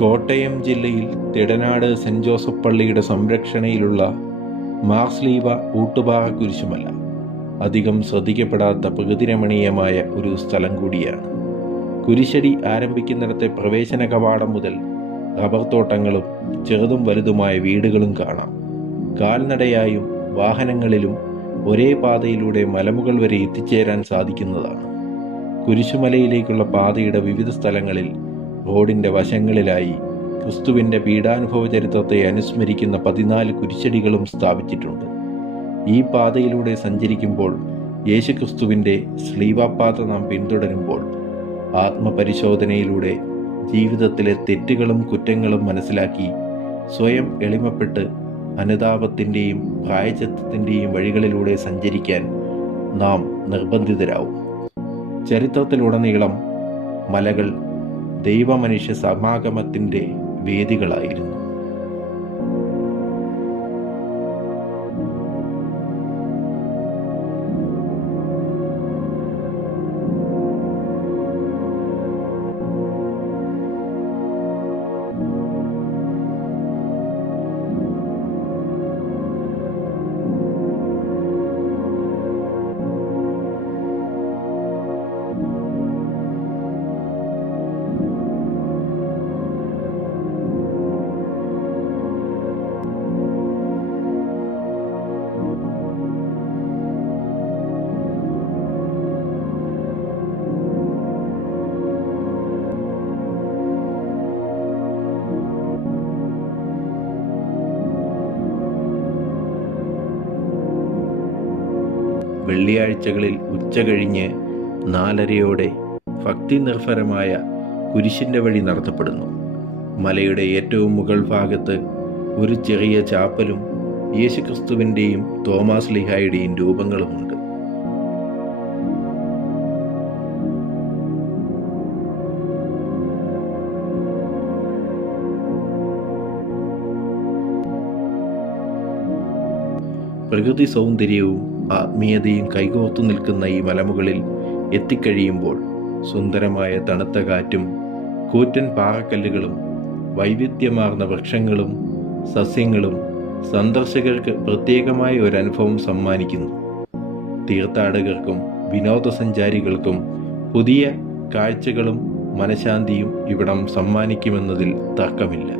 കോട്ടയം ജില്ലയിൽ Thidanad saint Joseph പള്ളിയുടെ സംരക്ഷണയിലുള്ള മാർസ്ലീവ ഊട്ടുപാറ കുരിശുമല അധികം ശ്രദ്ധിക്കപ്പെടാത്ത പ്രകൃതിരമണീയമായ ഒരു സ്ഥലം കൂടിയാണ്. കുരിശടി ആരംഭിക്കുന്നിടത്തെ പ്രവേശന കവാടം മുതൽ റബ്ബർ തോട്ടങ്ങളും ചെറുതും വലുതുമായ വീടുകളും കാണാം. കാൽനടയായും വാഹനങ്ങളിലും ഒരേ പാതയിലൂടെ മലമുകൾ വരെ എത്തിച്ചേരാൻ സാധിക്കുന്നതാണ്. കുരിശുമലയിലേക്കുള്ള പാതയുടെ വിവിധ സ്ഥലങ്ങളിൽ റോഡിൻ്റെ വശങ്ങളിലായി ക്രിസ്തുവിൻ്റെ പീഡാനുഭവ ചരിത്രത്തെ അനുസ്മരിക്കുന്ന 14 കുരിശടികളും സ്ഥാപിച്ചിട്ടുണ്ട്. ഈ പാതയിലൂടെ സഞ്ചരിക്കുമ്പോൾ യേശുക്രിസ്തുവിൻ്റെ സ്ലീവാപാത നാം പിന്തുടരുമ്പോൾ ആത്മപരിശോധനയിലൂടെ ജീവിതത്തിലെ തെറ്റുകളും കുറ്റങ്ങളും മനസ്സിലാക്കി സ്വയം എളിമപ്പെട്ട് അനുതാപത്തിൻ്റെയും പ്രായശ്ചിത്തത്തിൻ്റെയും വഴികളിലൂടെ സഞ്ചരിക്കാൻ നാം നിർബന്ധിതരാവും. ചരിത്രത്തിലുടനീളം മലകൾ ദൈവമനുഷ്യ സമാഗമത്തിൻ്റെ വേദികളായിരുന്നു. വെള്ളിയാഴ്ചകളിൽ ഉച്ച കഴിഞ്ഞ് 4:30 ഭക്തി നിർഭരമായ കുരിശിൻ്റെ വഴി നടത്തപ്പെടുന്നു. മലയുടെ ഏറ്റവും മുകൾ ഭാഗത്ത് ഒരു ചെറിയ ചാപ്പലും യേശുക്രിസ്തുവിൻ്റെയും തോമാസ് ലീഹായുടെയും രൂപങ്ങളുമുണ്ട്. പ്രകൃതി സൗന്ദര്യവും ആത്മീയതയും കൈകോർത്തു നിൽക്കുന്ന ഈ മലമുകളിൽ എത്തിക്കഴിയുമ്പോൾ സുന്ദരമായ തണുത്ത കാറ്റും കൂറ്റൻ പാറക്കല്ലുകളും വൈവിധ്യമാർന്ന വൃക്ഷങ്ങളും സസ്യങ്ങളും സന്ദർശകർക്ക് പ്രത്യേകമായ ഒരു അനുഭവം സമ്മാനിക്കുന്നു. തീർത്ഥാടകർക്കും വിനോദസഞ്ചാരികൾക്കും പുതിയ കാഴ്ചകളും മനഃശാന്തിയും ഇവിടം സമ്മാനിക്കുമെന്നതിൽ തർക്കമില്ല.